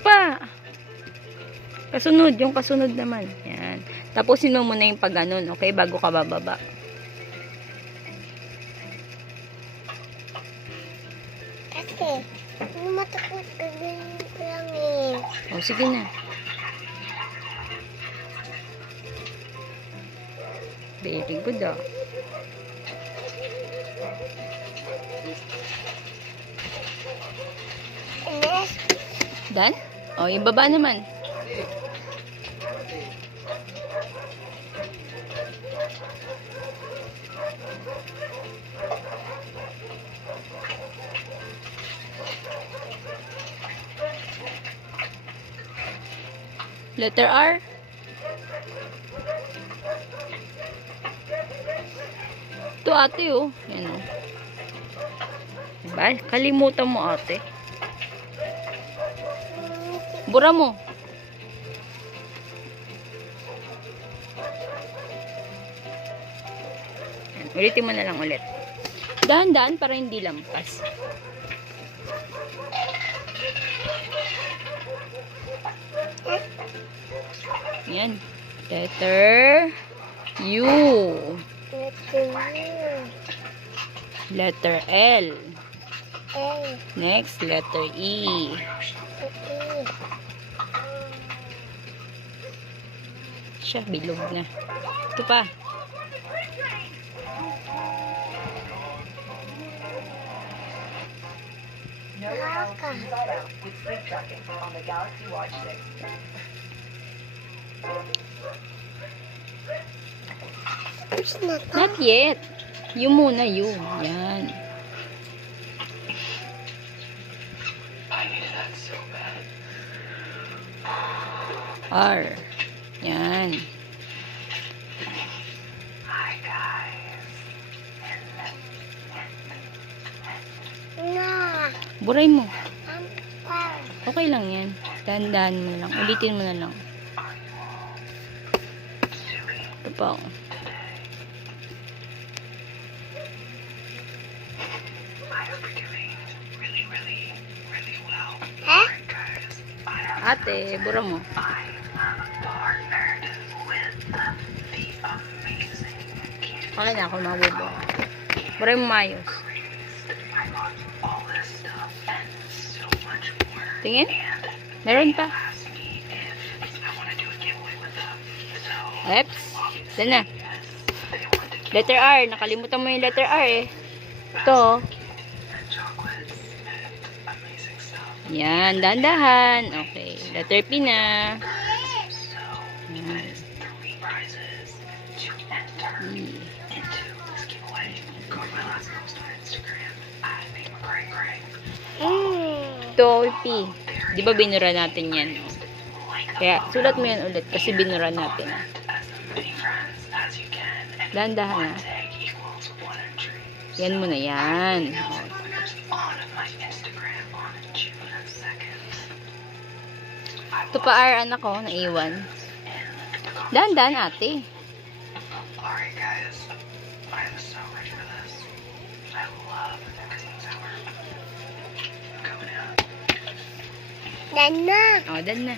pa. Kasunod, yung kasunod naman. Yan. Tapusin mo muna yung pag ganun, okay? Bago ka bababa. Kasi, hindi matakot gagawin ko lang eh. O, sige na. Very good, ah. Next, Done? O, yung baba naman. Letter R. Ito ate oh. Yan oh. Diba? Kalimutan mo ate. Bura mo. Yan. Ulitin mo na lang ulit. Dahan-dahan para hindi lampas. Yan. Letter U. Letter L. Next, letter E. Siya, bilog na. Ito pa. Not yet. You muna, you. Yan. R. Yan. Buray mo. Okay lang yan. Dahan-dahan mo lang. Ulitin mo na lang. Ito pa. Ate, bura mo. Okay na ako mabubo. Buray mo mayos. Tingin? Meron pa. Eps. Yan na. Letter R. Nakalimutan mo yung letter R eh. Ito. Yan. Dahan-dahan. Okay. Letter P na. Yan. Ito, P. Di ba binura natin yan? Kaya, sulat mo yan ulit kasi binura natin. Dahan-dahan na. Yan mo na yan. Ito pa R, anak ko, naiwan. Dahan-dahan, ate. Dan na. O, dan na.